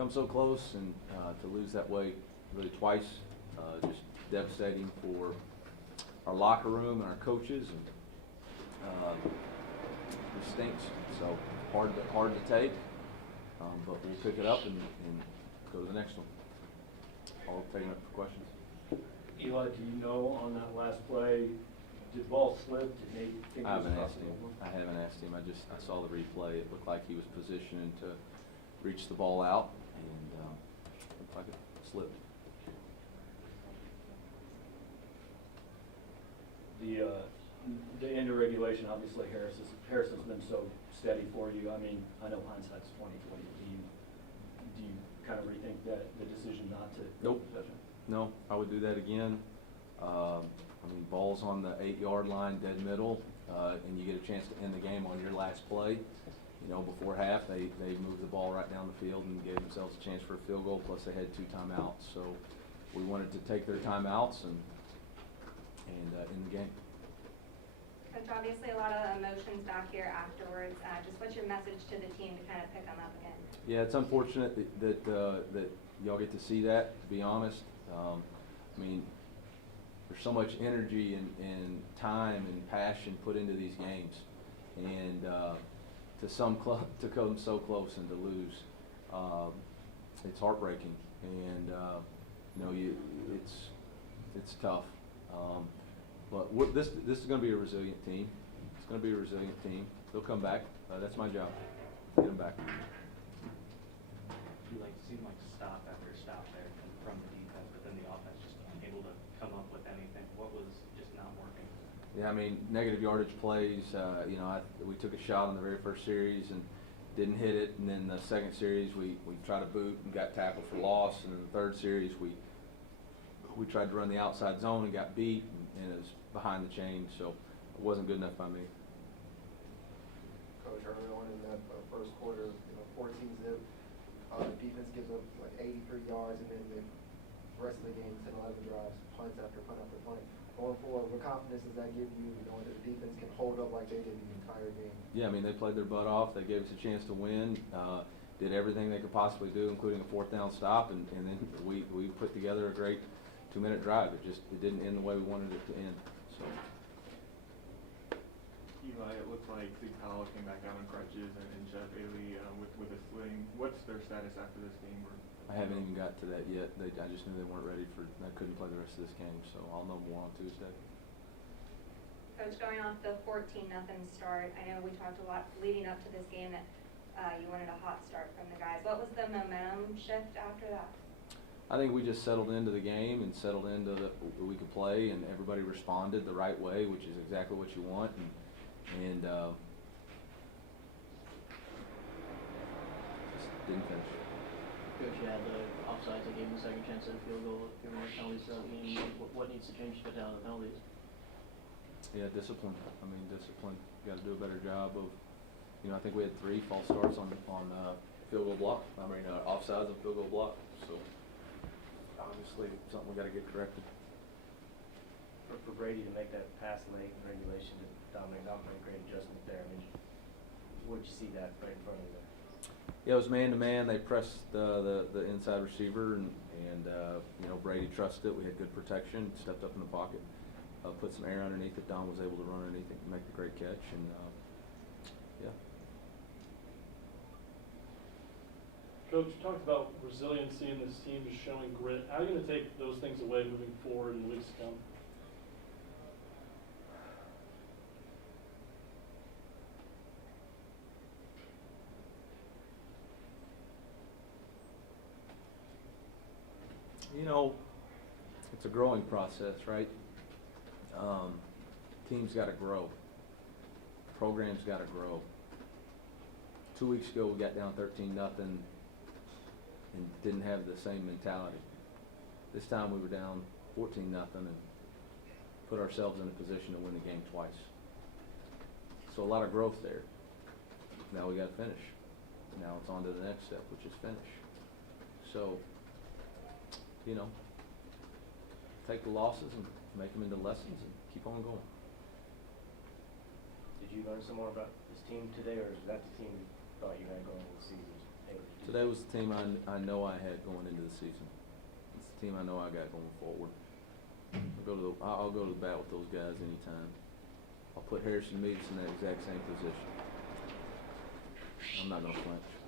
come so close and to lose that way really twice, just devastating for our locker room and our coaches, and it stinks. So hard to take, but we'll pick it up and go to the next one. I'll take it up for questions. Eli, do you know on that last play, did the ball slip? Did Nate think I it was haven't asked him. possible? I haven't asked him. I saw the replay. It looked like he was positioning to reach the ball out, and looked like it slipped. The end of regulation, obviously Harrison's been so steady for you. I mean, I know hindsight's 20/20. Do you kind of rethink that the decision not to? Nope. No, I would do that again. I mean, ball's on the 8-yard line, dead middle, and you get a chance to end the game on your last play. You know, before half, they moved the ball right down the field and gave themselves a chance for a field goal, plus they had 2 timeouts. So we wanted to take their timeouts and end the game. Coach, obviously a lot of emotions back here afterwards. Just what's your message to the team to kind of pick them up again? Yeah, it's unfortunate that y'all get to see that, to be honest. I mean, there's so much energy and time and passion put into these games, and to come so close and to lose, it's heartbreaking. And you know, it's tough. But this is going to be a resilient team. It's going to be a resilient team. They'll come back. That's my job. Get them back. You seemed like stop after stop there from the defense, but then the offense just unable to come up with anything. What was just not working? Yeah, I mean, negative yardage plays. You know, we took a shot in the very first series and didn't hit it, and then the second series we tried to boot and got tackled for loss, and in the third series we tried to run the outside zone and got beat, and it was behind the chain, so it wasn't good enough by me. Coach, early on in that first quarter, 14-zip, defense gives up like 83 yards, and then the rest of the game, 10, 11 drives, punts after punt after punt. Going forward, what confidence does that give you, knowing that the defense can hold up like they did the entire game? Yeah, I mean, they played their butt off. They gave us a chance to win, did everything they could possibly do, including a 4th down stop, and then we put together a great 2-minute drive. It didn't end the way we wanted it to end. So. Eli, it looked like Zeke Powell came back out on crutches and Jeff Bailey with a sling. What's their status after this game? I haven't even got to that yet. I just knew they weren't ready for. I couldn't play the rest of this game, so I'll know more on Tuesday. Coach, going off the 14-0 start, I know we talked a lot leading up to this game that you wanted a hot start from the guys. What was the momentum shift after that? I think we just settled into the game and settled into we could play, and everybody responded the right way, which is exactly what you want. And just didn't finish. Coach, you had the offsides that gave him the second chance at a field goal. If you're more penalties throughout the game, what needs to change to cut down on the penalties? Yeah, discipline. I mean, discipline. You got to do a better job of. You know, I think we had 3 false starts on field goal block. I mean, offsides and field goal block. So obviously something we got to get corrected. For Brady to make that pass late in regulation to Dominic, great adjustment there. I mean, where'd you see that right in front of you? Yeah, it was man-to-man. They pressed the inside receiver, and you know, Brady trusted it. We had good protection, stepped up in the pocket, put some air underneath it. Don was able to run underneath it and make the great catch, and yeah. Coach, you talked about resiliency in this team, just showing grit. How are you going to take those things away moving forward in the weeks to come? You know, it's a growing process, right? Team's got to grow. Program's got to grow. 2 weeks ago, we got down 13-0 and didn't have the same mentality. This time, we were down 14-0 and put ourselves in a position to win the game twice. So a lot of growth there. Now we got to finish. Now it's on to the next step, which is finish. So, you know, take the losses and make them into lessons and keep on going. Did you learn some more about this team today, or is that the team you thought you had going into the season? So that was the team I know I had going into the season. It's the team I know I got going forward. I'll go to the bat with those guys anytime. I'll put Harrison Meeks in that exact same position. I'm not gonna flinch.